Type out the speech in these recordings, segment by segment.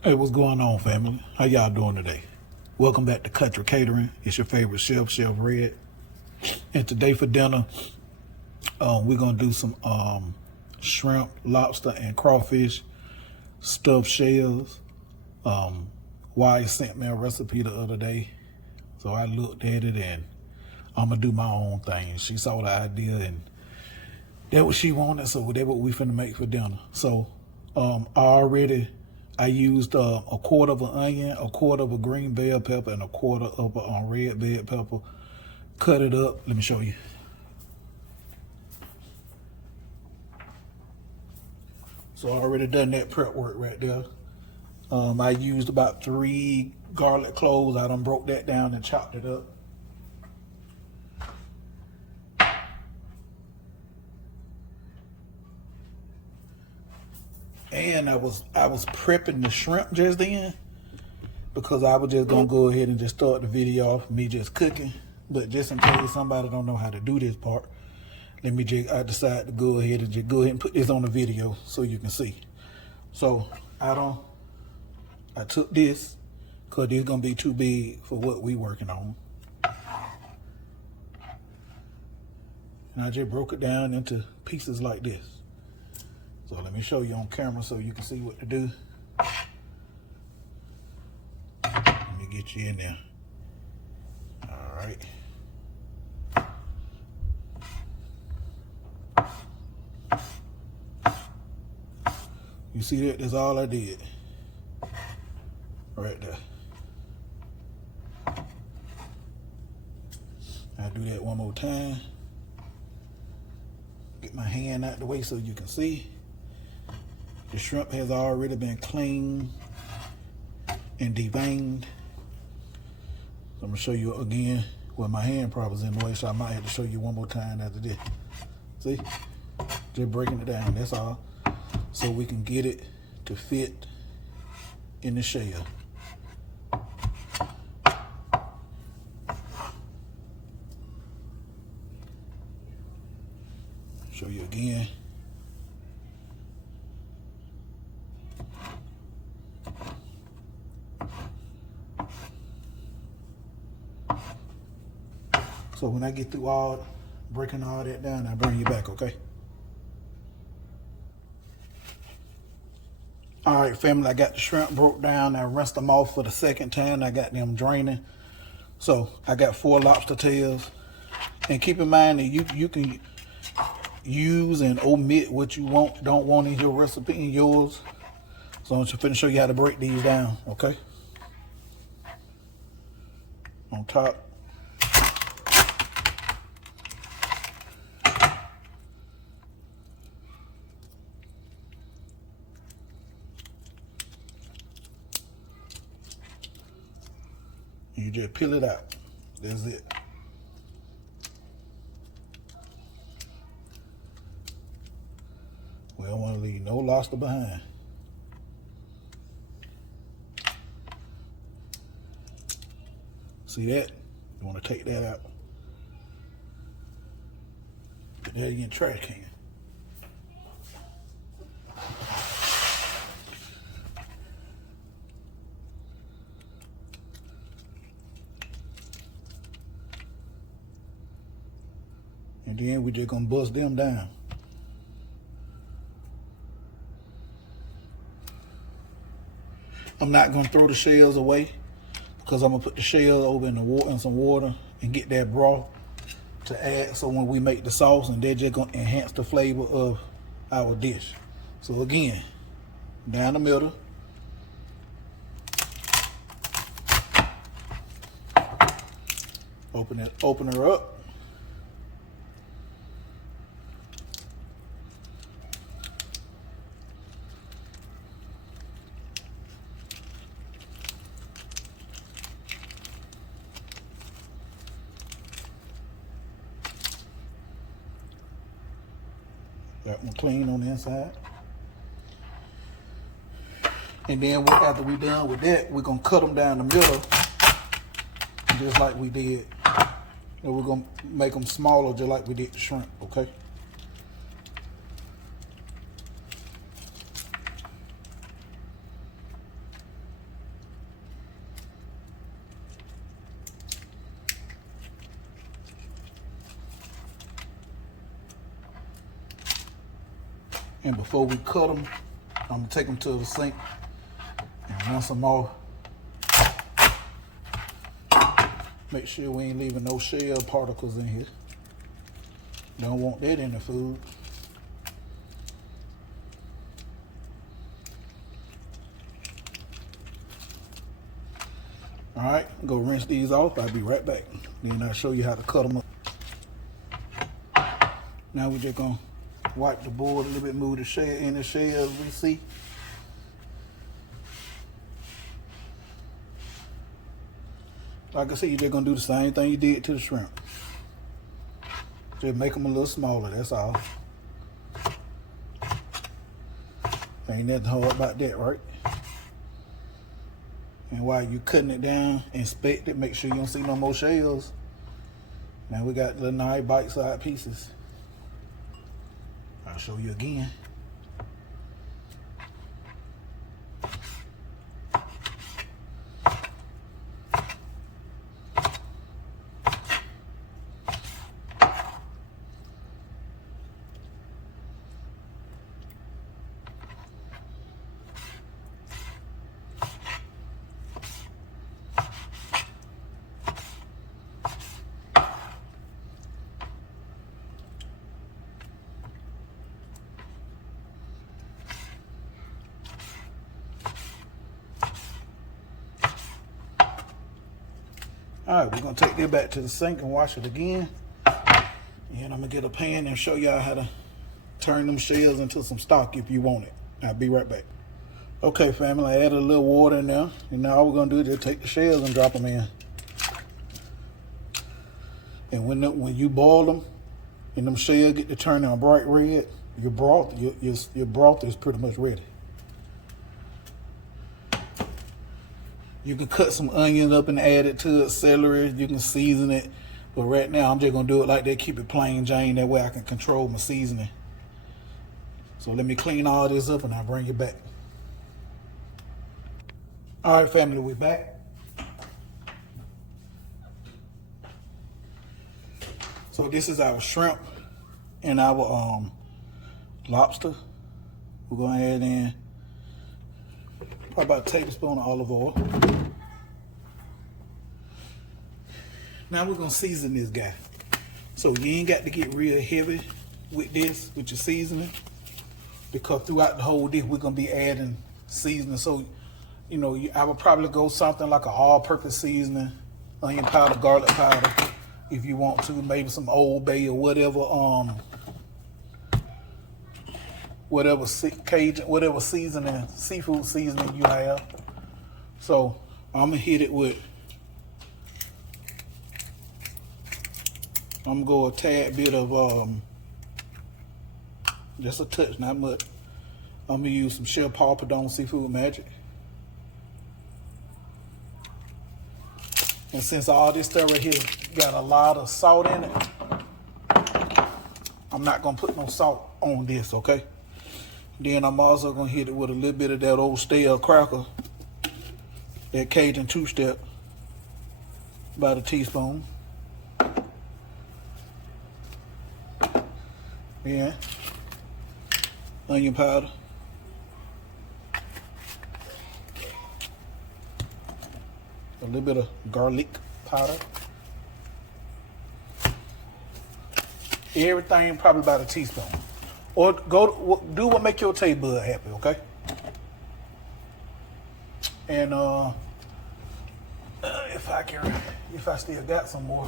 Hey, what's going on, family? How y'all doing today? Welcome back to Country Catering. It's your favorite chef, Chef Red. And today for dinner, we're gonna do some shrimp, lobster, and crawfish stuffed shells. Wise sent me a recipe the other day, so I looked at it and I'm gonna do my own thing. She saw the idea and that's what she wanted, so that's what we finna make for dinner. So I used a quarter of an onion, a quarter of a green bell pepper, and a quarter of a red bell pepper. Cut it up. Let me show you. So I already done that prep work right there. I used about 3 garlic cloves. I done broke that down and chopped it up. And I was prepping the shrimp just then because I was just gonna go ahead and just start the video off me just cooking. But just in case somebody don't know how to do this part, I decided to go ahead and put this on the video so you can see. So I took this because this is gonna be too big for what we working on. And I just broke it down into pieces like this. So let me show you on camera so you can see what to do. Let me get you in there. All right. You see that? That's all I did. Right there. I'll do that one more time. Get my hand out the way so you can see. The shrimp has already been cleaned and deveined. So I'm gonna show you again. Well, my hand probably is in the way, so I might have to show you one more time after this. See? Just breaking it down, that's all. So we can get it to fit in the shell. Show you again. So when I get through breaking all that down, I'll bring you back, okay? All right, family, I got the shrimp broke down. I rinsed them off for the second time. I got them draining. So I got 4 lobster tails. And keep in mind that you can use and omit what you don't want in your recipe in yours. So I'm just finna show you how to break these down, okay? On top. You just peel it out. That's it. We don't want to leave no lobster behind. See that? You want to take that out. Put that in your trash can. And then we're just gonna bust them down. I'm not gonna throw the shells away because I'm gonna put the shells over in some water and get that broth to add. So when we make the sauce, and they're just gonna enhance the flavor of our dish. So again, down the middle. Open her up. Got one clean on the inside. And then after we're done with that, we're gonna cut them down the middle, just like we did. And we're gonna make them smaller, just like we did the shrimp, okay? And before we cut them, I'm gonna take them to the sink and rinse them off. Make sure we ain't leaving no shell particles in here. Don't want that in the food. All right, go rinse these off. I'll be right back. Then I'll show you how to cut them up. Now we're just gonna wipe the board a little bit, move the shell in the shells we see. Like I said, you're just gonna do the same thing you did to the shrimp. Just make them a little smaller, that's all. Ain't nothing hard about that, right? And while you're cutting it down, inspect it, make sure you don't see no more shells. Now we got little nice bite-sized pieces. I'll show you again. All right, we're gonna take that back to the sink and wash it again. And I'm gonna get a pan and show y'all how to turn them shells into some stock if you want it. I'll be right back. Okay, family, I added a little water in there. And now all we're gonna do is just take the shells and drop them in. And when you boil them and them shells get to turning a bright red, your broth is pretty much ready. You can cut some onions up and add it to it, celery, you can season it. But right now, I'm just gonna do it like that, keep it plain Jane, that way I can control my seasoning. So let me clean all this up and I'll bring you back. All right, family, we're back. So this is our shrimp and our lobster. We're gonna add in probably about a tablespoon of olive oil. Now we're gonna season this guy. So you ain't got to get real heavy with this, with your seasoning, because throughout the whole dish we're gonna be adding seasoning. So, you know, I would probably go something like an all-purpose seasoning, onion powder, garlic powder, if you want to, maybe some Old Bay or whatever, whatever Cajun, whatever seasoning, seafood seasoning you have. So I'm gonna hit it with, I'm gonna go a tad bit of, just a touch, not much. I'm gonna use some Chef Paul Pardon Seafood Magic. And since all this stuff right here got a lot of salt in it, I'm not gonna put no salt on this, okay? Then I'm also gonna hit it with a little bit of that old stale cracker, that Cajun two-step, about a teaspoon. Yeah, onion powder. A little bit of garlic powder. Everything probably about a teaspoon. Or do what make your taste bud happy, okay? And if I still got some more,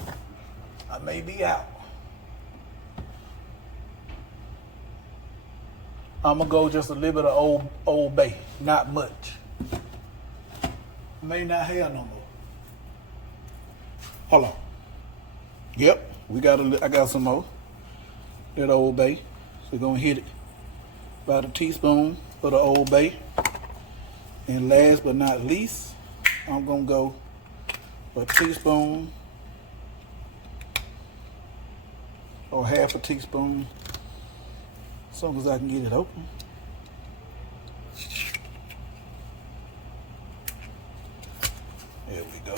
I may be out. I'm gonna go just a little bit of Old Bay, not much. May not have no more. Hold on. Yep, I got some more. That Old Bay. So we're gonna hit it about a teaspoon of the Old Bay. And last but not least, I'm gonna go a teaspoon or half a teaspoon, as long as I can get it open. There we go.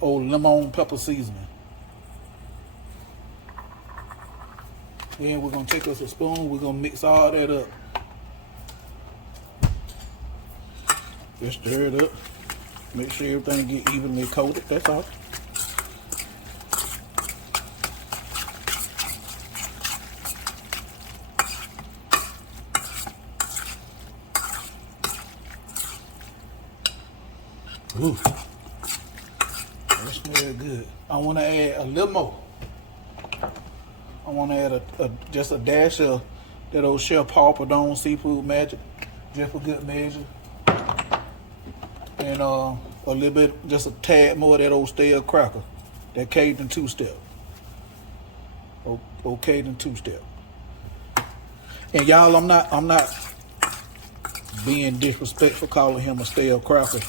Old lemon pepper seasoning. Then we're gonna take us a spoon. We're gonna mix all that up. Just stir it up. Make sure everything get evenly coated. That's all. Ooh, that smells good. I want to add a little more. I want to add just a dash of that old Chef Paul Perdone seafood magic, just for good measure, and a little bit, just a tad more of that old stale cracker, that Cajun two-step. Old Cajun two-step. And y'all, I'm not being disrespectful calling him a stale cracker.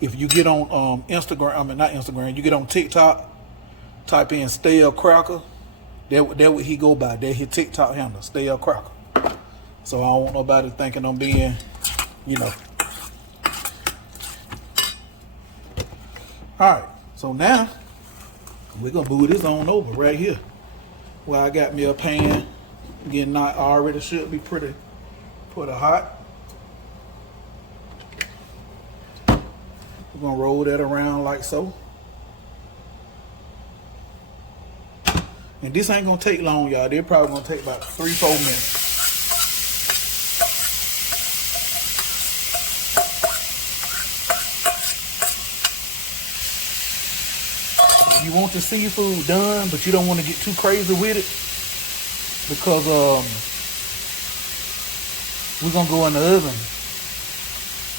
If you get on Instagram, I mean not Instagram, you get on TikTok, type in stale cracker, that what he go by. That his TikTok handle, stale cracker. So I don't want nobody thinking I'm being, you know. Alright, so now we're gonna move this on over right here. Well, I got me a pan, getting not already should be pretty hot. We're gonna roll that around like so. And this ain't gonna take long, y'all. They're probably gonna take about 3-4 minutes. You want the seafood done, but you don't want to get too crazy with it, because we're gonna go in the oven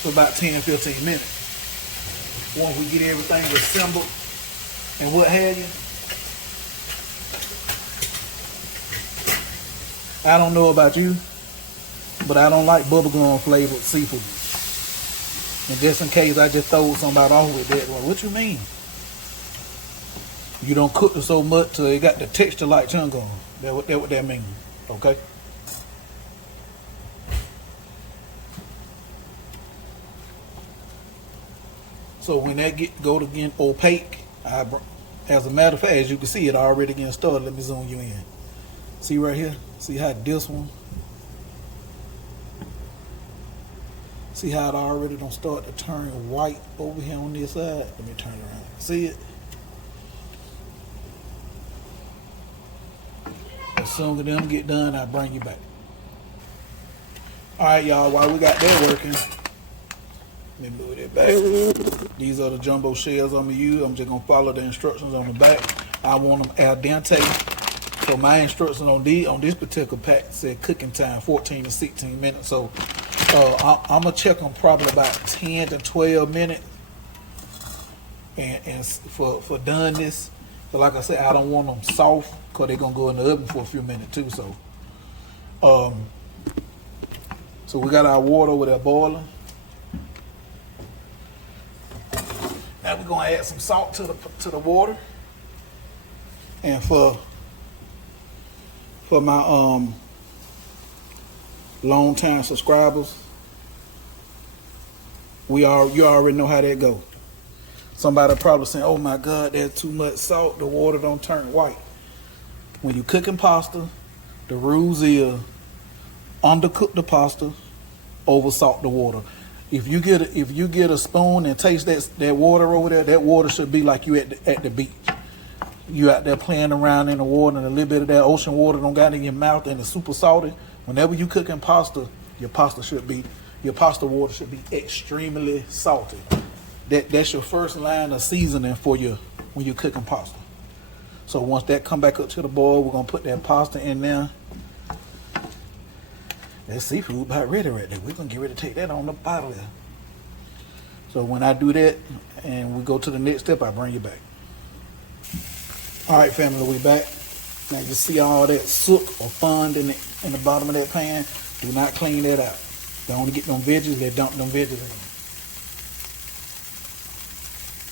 for about 10-15 minutes. Once we get everything assembled and what have you. I don't know about you, but I don't like bubblegum flavored seafood. And just in case I just throw somebody off with that, well, what you mean? You don't cook it so much till it got the texture like chung gum. That what that means, okay? So when that go to get opaque, as a matter of fact, as you can see, it already getting started. Let me zoom you in. See right here? See how this one? See how it already don't start to turn white over here on this side? Let me turn it around. See it? As soon as them get done, I'll bring you back. Alright, y'all, while we got that working, let me move that back. These are the jumbo shells I'm going to use. I'm just going to follow the instructions on the back. I want them al dente. So my instructions on this particular pack said cooking time 14 to 16 minutes. So I'm going to check them probably about 10 to 12 minutes. And for doneness, so like I said, I don't want them soft because they're going to go in the oven for a few minutes too. So we got our water over there boiling. Now we're gonna add some salt to the water, and for my long time subscribers, you already know how that go. Somebody probably saying, "Oh my God, there's too much salt. The water don't turn white." When you cooking pasta, the rules is undercook the pasta, over salt the water. If you get a spoon and taste that water over there, that water should be like you at the beach. You out there playing around in the water, and a little bit of that ocean water don't got in your mouth, and it's super salty. Whenever you cooking pasta, your pasta water should be extremely salty. That's your first line of seasoning for when you're cooking pasta. So once that come back up to the boil, we're gonna put that pasta in there. That seafood about ready right there. We're gonna get ready to take that on up out of there. So when I do that and we go to the next step, I bring you back. All right, family, we back. Now you see all that soot or fund in the bottom of that pan. Do not clean that out. Don't want to get them veggies. They dump them veggies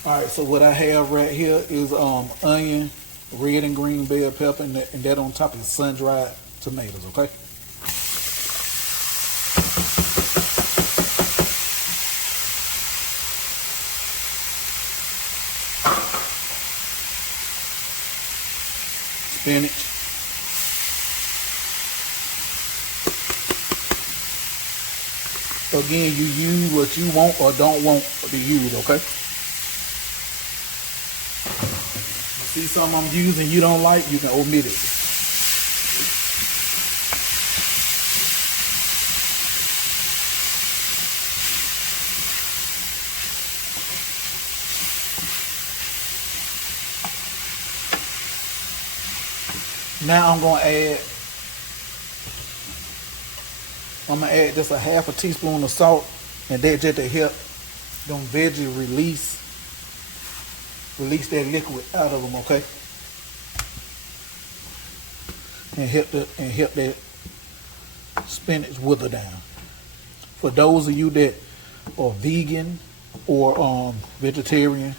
in. All right, so what I have right here is onion, red and green bell pepper, and that on top is sun-dried tomatoes. Okay. Spinach, Again, you use what you want or don't want to use, okay? See something I'm using you don't like, you can omit it. Now I'm gonna add just a half a teaspoon of salt, and that just to help them veggies release that liquid out of them, okay? And help that spinach wither down. For those of you that are vegan or vegetarian,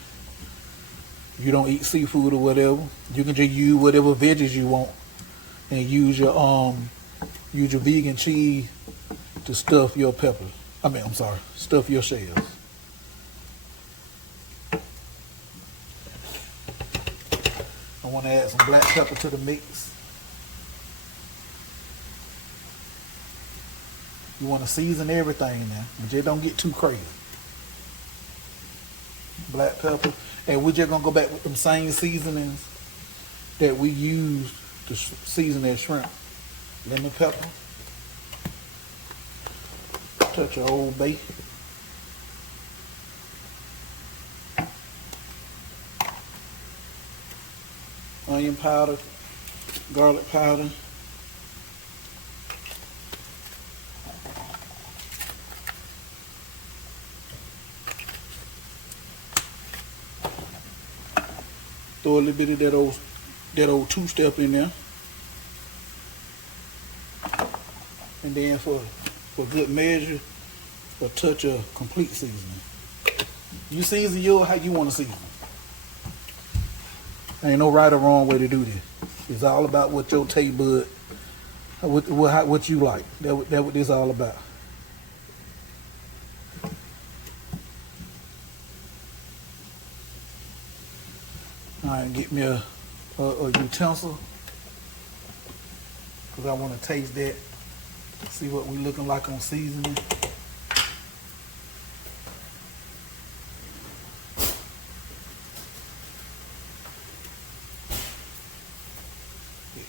you don't eat seafood or whatever, you can just use whatever veggies you want and use your vegan cheese to stuff your peppers. Stuff your shells. I want to add some black pepper to the mix. You want to season everything now, but just don't get too crazy. Black pepper, and we're just gonna go back with them same seasonings that we used to season that shrimp. Lemon pepper, touch of Old Bay, onion powder, garlic powder, throw a little bit of that old two-step in there. And then for good measure, a touch of complete seasoning. You season yours how you want to season. Ain't no right or wrong way to do this. It's all about what your taste bud, what you like. That's what this is all about. All right, get me a utensil, because I want to taste that, see what we looking like on seasoning.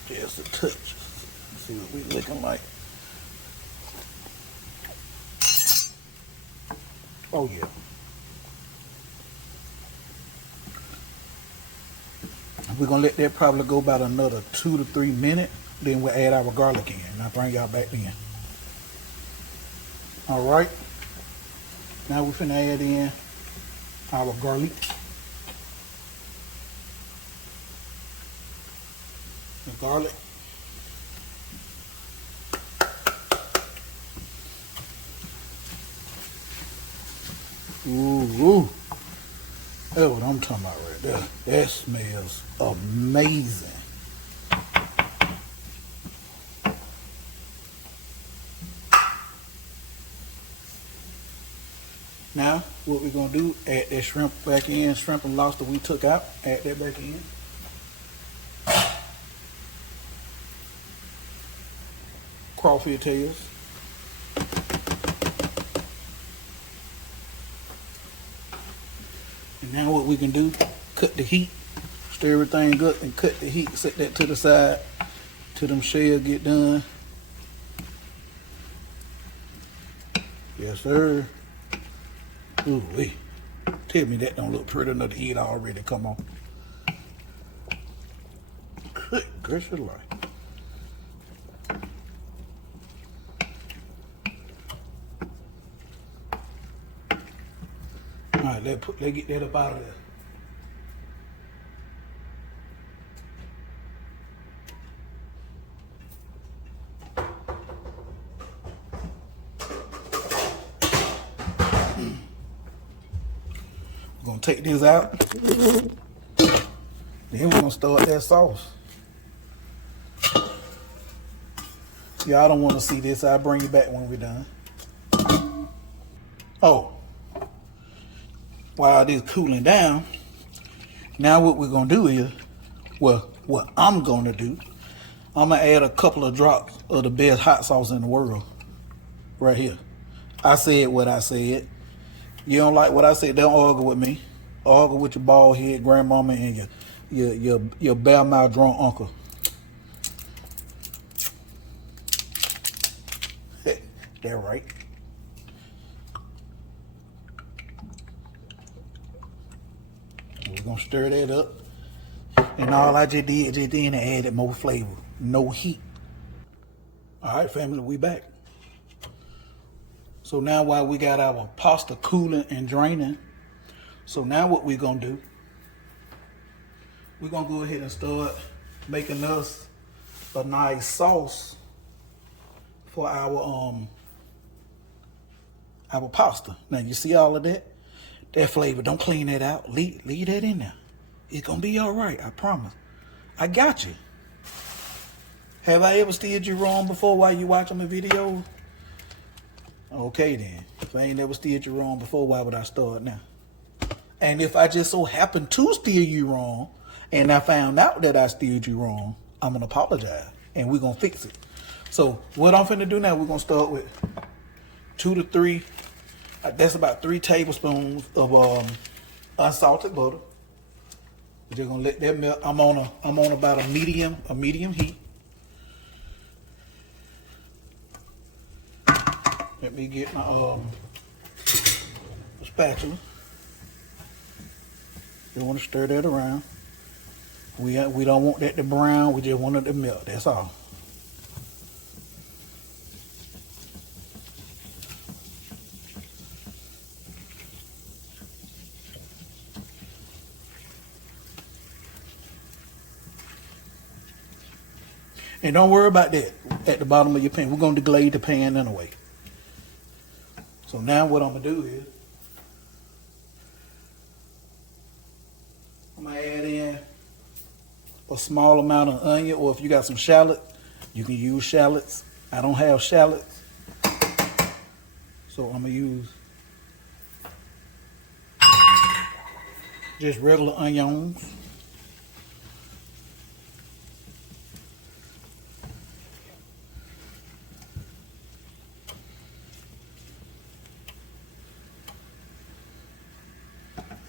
Get just a touch, see what we looking like. Oh yeah. We're gonna let that probably go about another 2 to 3 minutes. Then we'll add our garlic in, and I'll bring y'all back in. All right. Now we're finna add in our garlic. The garlic. Ooh. That's what I'm talking about right there. That smells amazing. Now, what we're going to do, add that shrimp back in, shrimp and lobster we took out, add that back in. Crawfish tails. And now what we can do, cut the heat, stir everything up and cut the heat, set that to the side till them shells get done. Yes, sir. Ooh wee. Tell me that don't look pretty enough to eat already. Come on. Good gracious life. All right, let's get that up out of there. We're gonna take this out. Then we're gonna start that sauce. Y'all don't want to see this. I'll bring you back when we're done. Oh, while this cooling down, now what we're gonna do is, well, what I'm gonna do, I'm gonna add a couple of drops of the best hot sauce in the world, right here. I said what I said. You don't like what I said, don't argue with me. Argue with your bald head grandmama and your bare mouth drunk uncle. That right. We're gonna stir that up. And all I just did and added more flavor. No heat. Alright, family, we back. So now while we got our pasta cooling and draining, so now what we're gonna do, we're gonna go ahead and start making us a nice sauce for our pasta. Now you see all of that? That flavor, don't clean that out. Leave that in there. It's gonna be all right, I promise. I got you. Have I ever steered you wrong before while you watching my video? Okay then. If I ain't never steered you wrong before, why would I start now? And if I just so happen to steer you wrong, and I found out that I steered you wrong, I'm gonna apologize, and we're gonna fix it. So what I'm finna do now, we're gonna start with 2 to 3. That's about 3 tablespoons of unsalted butter. We're just gonna let that melt. I'm on about a medium heat. Let me get my spatula. You want to stir that around. We don't want that to brown. We just want it to melt. That's all. And don't worry about that at the bottom of your pan. We're going to deglade the pan anyway. So now what I'm going to do is, I'm going to add in a small amount of onion, or if you got some shallot, you can use shallots. I don't have shallots, so I'm going to use just regular onions.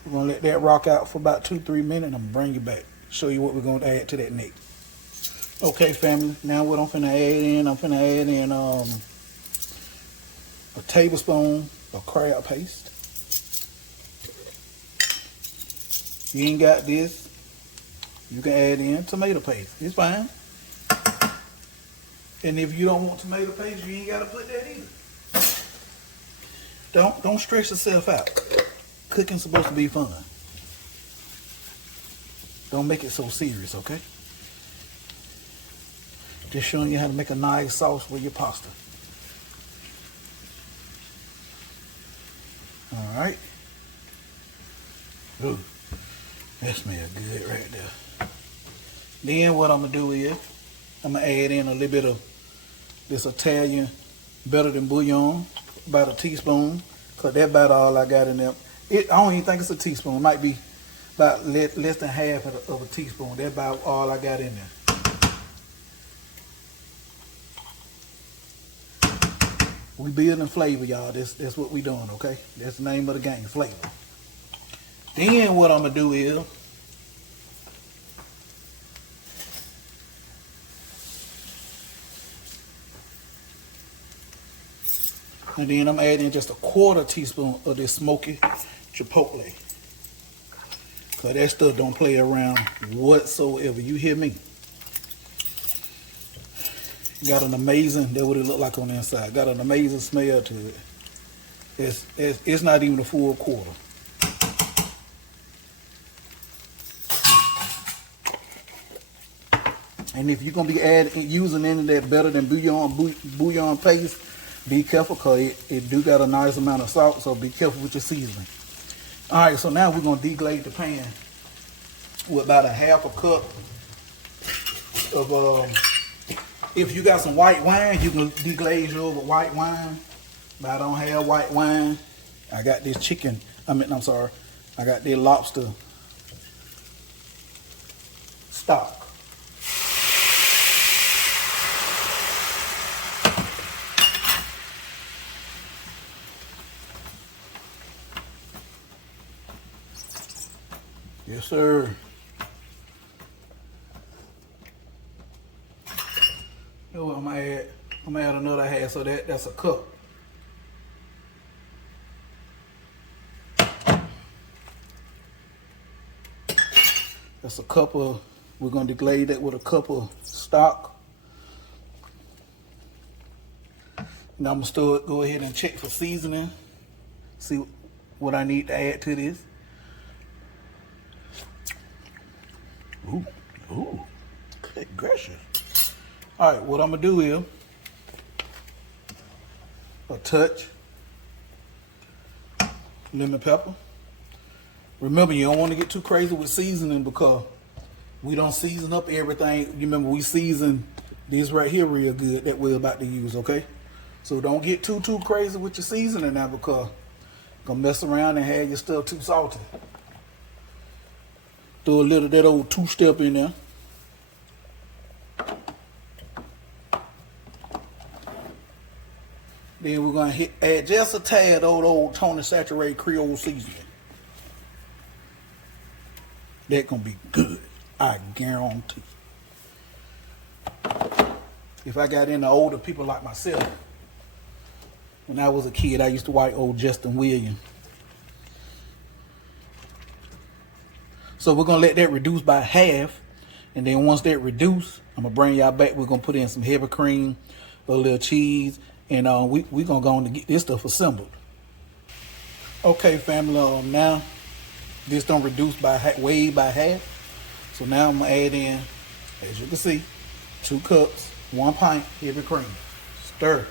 We're going to let that rock out for about 2-3 minutes. I'm going to bring you back, show you what we're going to add to that next. Okay, family, now what I'm finna add in, a tablespoon of crab paste. You ain't got this, you can add in tomato paste. It's fine. And if you don't want tomato paste, you ain't got to put that either. Don't stress yourself out. Cooking's supposed to be fun. Don't make it so serious, okay? Just showing you how to make a nice sauce with your pasta. All right. Ooh, that smells good right there. Then what I'm gonna do is, I'm gonna add in a little bit of this Italian better than bouillon, about a teaspoon, cause that's about all I got in there. I don't even think it's a teaspoon. It might be about less than half of a teaspoon. That's about all I got in there. We building flavor, y'all. That's what we doing, okay? That's the name of the game, flavor. Then what I'm gonna do is, and then I'm adding just a 1/4 teaspoon of this smoky chipotle. Cause that stuff don't play around whatsoever. You hear me? Got an amazing, that's what it look like on the inside. Got an amazing smell to it. It's not even a full 1/4. And if you're gonna be using any of that better than bouillon paste, be careful, cause it do got a nice amount of salt, so be careful with your seasoning. All right, so now we're gonna deglade the pan with about a 1/2 cup of, if you got some white wine, you can deglaze yours with white wine, but I don't have white wine. I got this chicken, I got this lobster stock. Yes, sir. You know what I'm gonna add? I'm gonna add another half, so that's a cup. That's a cup of, we're gonna deglade that with a cup of stock. Now I'm gonna still go ahead and check for seasoning. See what I need to add to this. Ooh, good gracious. All right, what I'm gonna do is a touch lemon pepper. Remember, you don't want to get too crazy with seasoning because we don't season up everything. You remember, we season this right here real good that we're about to use, okay? So don't get too crazy with your seasoning now because you're gonna mess around and have your stuff too salty. Throw a little of that old two-step in there. Then we're gonna add just a tad of old Tony saturated Creole seasoning. That's gonna be good, I guarantee. If I got into older people like myself, when I was a kid, I used to watch old Justin Williams. So we're gonna let that reduce by half, and then once that reduce, I'm gonna bring y'all back. We're gonna put in some heavy cream, a little cheese, and we gonna go on to get this stuff assembled. Okay, family. Now this don't reduce by way by half. So now I'm gonna add in, as you can see, 2 cups, 1 pint heavy cream. Stir.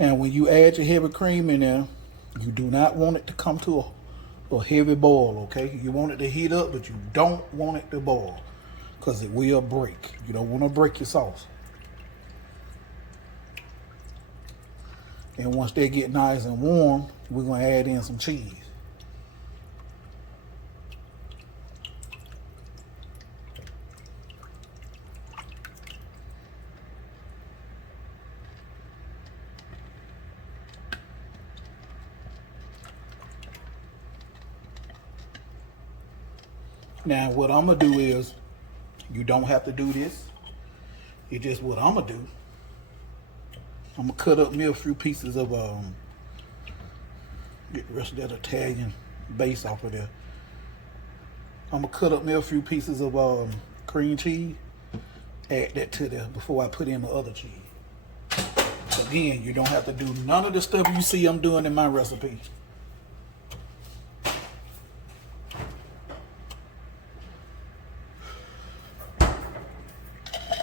Now, when you add your heavy cream in there, you do not want it to come to a heavy boil, okay? You want it to heat up, but you don't want it to boil because it will break. You don't want to break your sauce. And once they get nice and warm, we're going to add in some cheese. Now, what I'm going to do is, you don't have to do this. It's just what I'm going to do. I'm going to cut up me a few pieces of, get the rest of that Italian base off of there. I'm going to cut up me a few pieces of cream cheese. Add that to there before I put in the other cheese. Again, you don't have to do none of the stuff you see I'm doing in my recipe.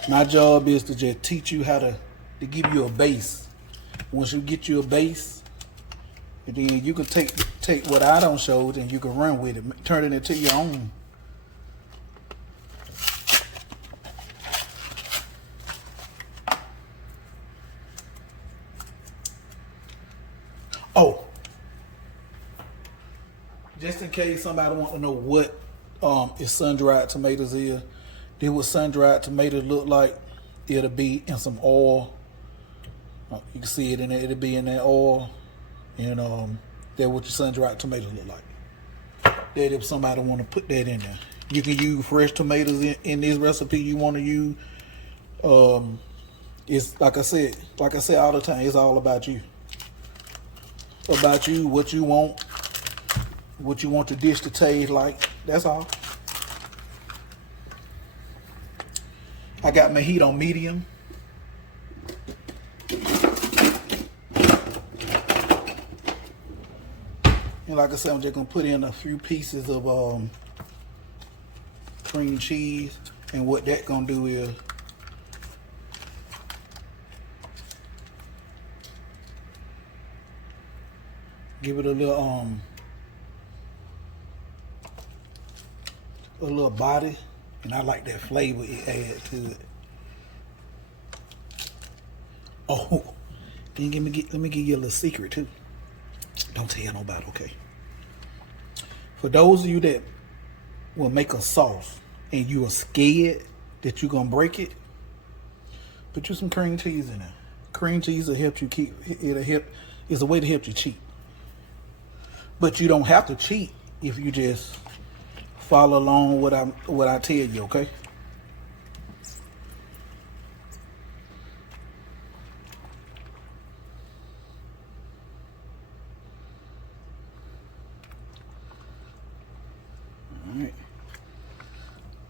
My job is to just teach you how to give you a base. Once you get you a base, and then you can take what I don't show and you can run with it, turn it into your own. Oh, just in case somebody wants to know what is sun-dried tomatoes is, then what sun-dried tomatoes look like, it'll be in some oil. You can see it in there, it'll be in that oil. And that's what your sun-dried tomatoes look like. That if somebody want to put that in there. You can use fresh tomatoes in this recipe you want to use. It's like I said all the time, it's all about you. About you, what you want the dish to taste like. That's all. I got my heat on medium. And like I said, I'm just gonna put in a few pieces of cream cheese, and what that gonna do is give it a little body, and I like that flavor it adds to it. Oh, then let me give you a little secret too. Don't tell nobody, okay? For those of you that will make a sauce and you are scared that you're gonna break it, put you some cream cheese in there. Cream cheese will help you keep, it's a way to help you cheat. But you don't have to cheat if you just follow along what I tell you, okay? All right.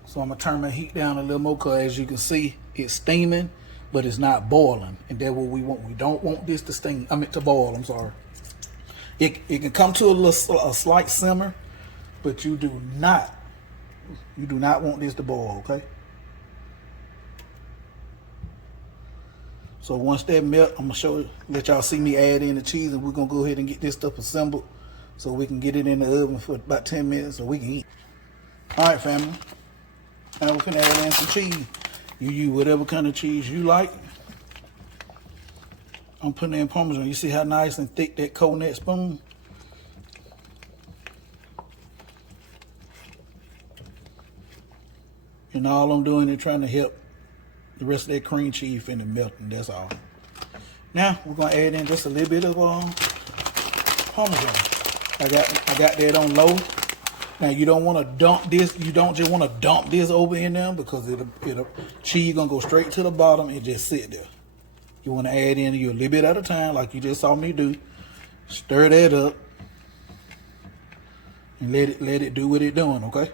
So I'm gonna turn my heat down a little more, because as you can see, it's steaming, but it's not boiling, and that's what we want. We don't want this to steam. To boil. I'm sorry. It can come to a slight simmer, but you do not want this to boil. Okay. So once that melt, I'm gonna let y'all see me add in the cheese, and we're gonna go ahead and get this stuff assembled so we can get it in the oven for about 10 minutes so we can eat. All right, family. Now we can add in some cheese. You use whatever kind of cheese you like. I'm putting in Parmesan. You see how nice and thick that coconut spoon? And all I'm doing is trying to help the rest of that cream cheese finish melting. That's all. Now we're gonna add in just a little bit of Parmesan. I got that on low. Now you don't want to dump this. You don't just want to dump this over in there, because it'll cheese gonna go straight to the bottom and just sit there. You want to add in you a little bit at a time, like you just saw me do. Stir that up and let it do what it's doing. Okay.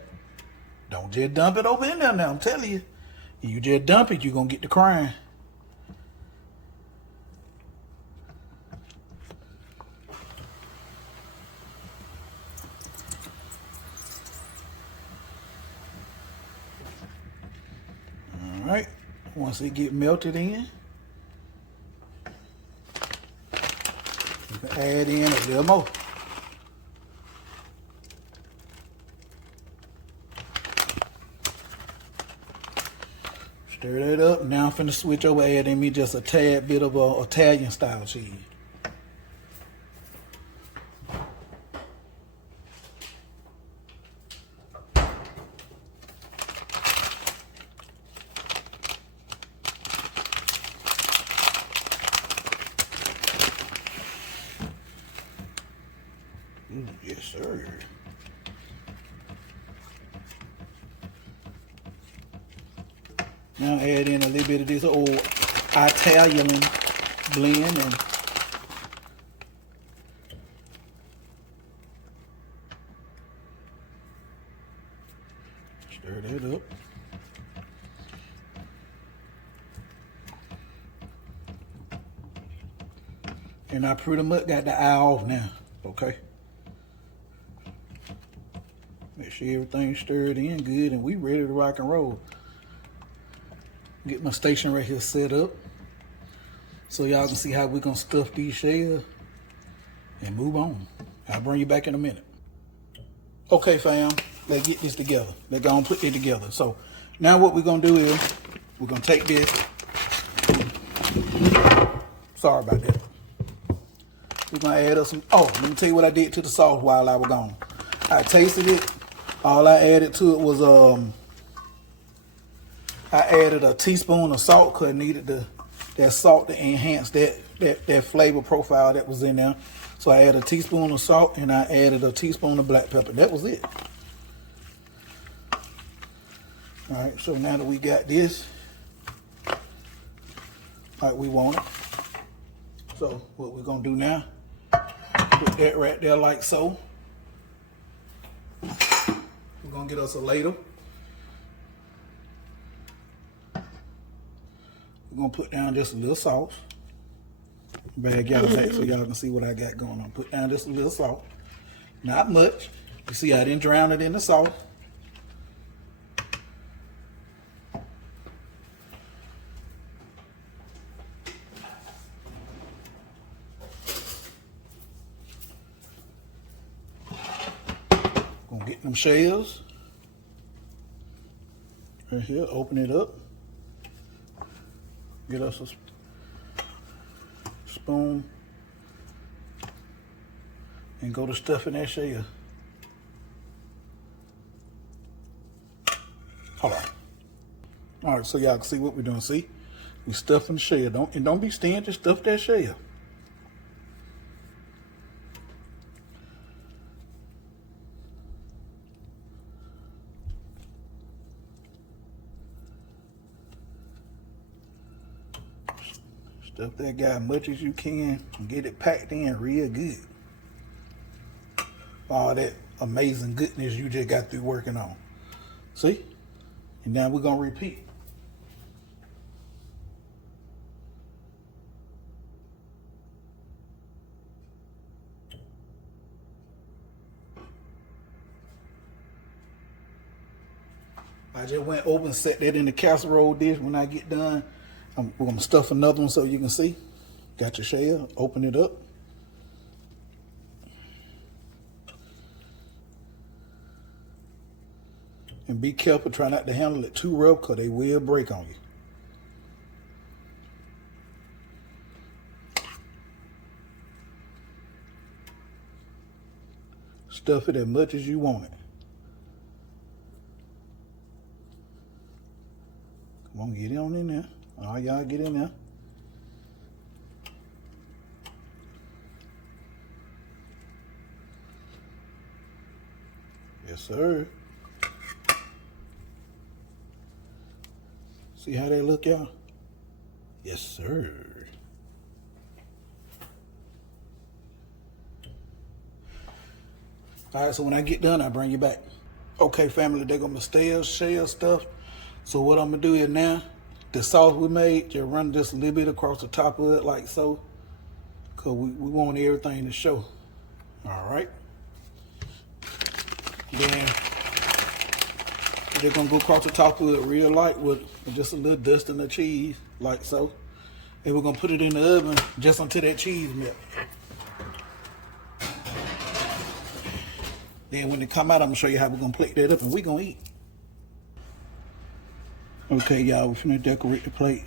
Don't just dump it over in there. Now I'm telling you, if you just dump it, you're gonna get the crying. All right. Once it get melted in, you can add in a little more. Stir that up. Now I'm finna switch over, adding me just a tad bit of Italian style cheese. Yes, sir. Now add in a little bit of this old Italian blend and stir that up. And I pretty much got the eye off now, okay? Make sure everything's stirred in good and we ready to rock and roll. Get my station right here set up so y'all can see how we're gonna stuff these shells and move on. I'll bring you back in a minute. Okay, fam, let's get this together. Let's go and put it together. So now what we're gonna do is we're gonna take this. Sorry about that. We're gonna add up some, let me tell you what I did to the sauce while I was gone. I tasted it. All I added to it was I added a teaspoon of salt because I needed that salt to enhance that flavor profile that was in there. So I added a teaspoon of salt and I added a teaspoon of black pepper. That was it. All right, so now that we got this like we want it, so what we're gonna do now, put that right there like so. We're gonna get us a ladle. We're gonna put down just a little sauce. Bag y'all back so y'all can see what I got going on. Put down just a little salt. Not much. You see I didn't drown it in the salt. Gonna get them shells. Right here, open it up. Get us a spoon and go to stuffing that shell. Hold on. All right, so y'all can see what we're doing. See, We stuffing the shell. Don't be stingy, stuff that shell. Stuff that guy as much as you can and get it packed in real good. All that amazing goodness you just got through working on. See? And now we're gonna repeat. I just went over and set that in the casserole dish. When I get done, we're gonna stuff another one so you can see. Got your shell, open it up. And be careful, try not to handle it too rough because they will break on you. Stuff it as much as you want it. Come on, get it on in there. All y'all get in there. Yes, sir. See how they look, y'all? Yes, sir. All right, so when I get done, I bring you back. Okay, family, they're gonna stay shell stuff. So what I'm gonna do is now, the sauce we made, just run just a little bit across the top of it like so. Cause we want everything to show. All right. Then they're gonna go across the top of it real light with just a little dust in the cheese, like so. And we're gonna put it in the oven just until that cheese melt. Then when it come out, I'm gonna show you how we're gonna plate that up and we're gonna eat. Okay, y'all, we're finna decorate the plate.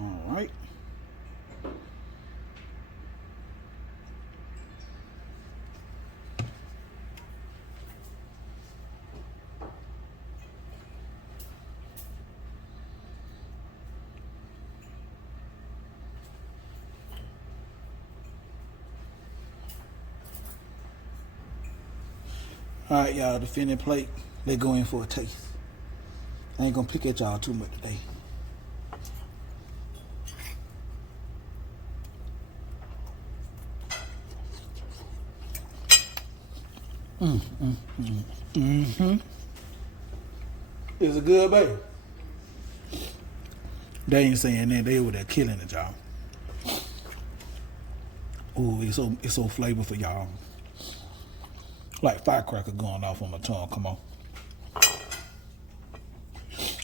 All right. All right, y'all, the finished plate, they go in for a taste. I ain't gonna pick at y'all too much today. Is it good, baby? They ain't saying that. They were there killing it, y'all. Ooh, it's so flavorful, y'all. Like firecracker going off on my tongue. Come on.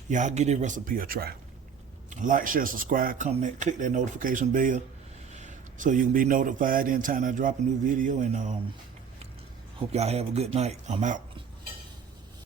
Y'all give this recipe a try. Like, share, subscribe, comment, click that notification bell so you can be notified anytime I drop a new video. And hope y'all have a good night. I'm out.